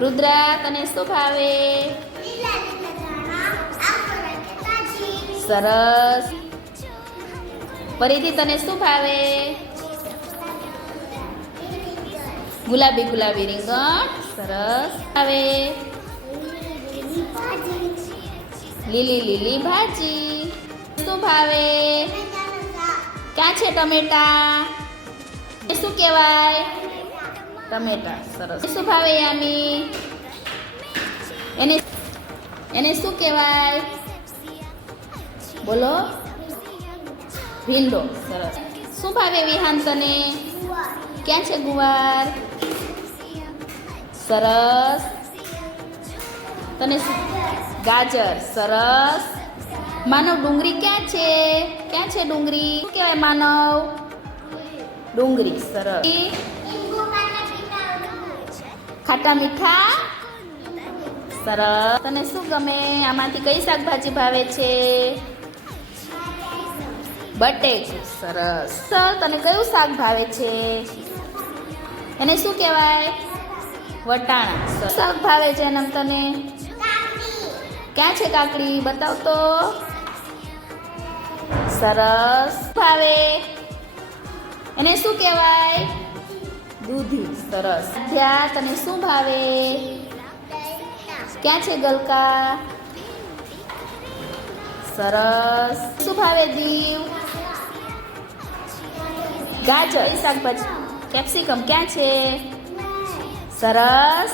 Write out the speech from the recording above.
રુદ્રા, તને શું ભાવે? સરસ. ફરીથી તને શું ભાવે? ગુલાબી ગુલાબી રીંગણ. સરસ. ભાવે લીલી લીલી ભાજી. શું ભાવે? ક્યાં છે ટમેટા? એ શું કહેવાય? ટમેટા. સરસ. શું ભાવે યામી? એને શું કહેવાય? બોલો. ભીંડો. સરસ. શું ભાવે વિહાન તને? ક્યાં છે ગુવાર? સરસ. તને ગાજર. સરસ. માનવ, ડુંગળી ક્યાં છે? ક્યાં છે ડુંગળી? શું કહેવાય માનવ? ડુંગળી. સરસ. ખાટા મીઠા. સરસ. તને શું ગમે? આમાંથી કઈ શાકભાજી ભાવે છે? બટેકું. સરસ. તને કયું શાક ભાવે છે? એને શું કહેવાય? વટાણા. શાક ભાવે છે એમ તને? ક્યાં છે કાકડી? બતાવ તો. સરસ. ભાવે એને શું કહેવાય? દૂધી. સરસ. ત્યાં તને શું ભાવે? ક્યાં છે ગલકા? સરસ. શું ભાવે દીવ? ગાજર. શાકભાજી કેપ્સિકમ ક્યાં છે? સરસ.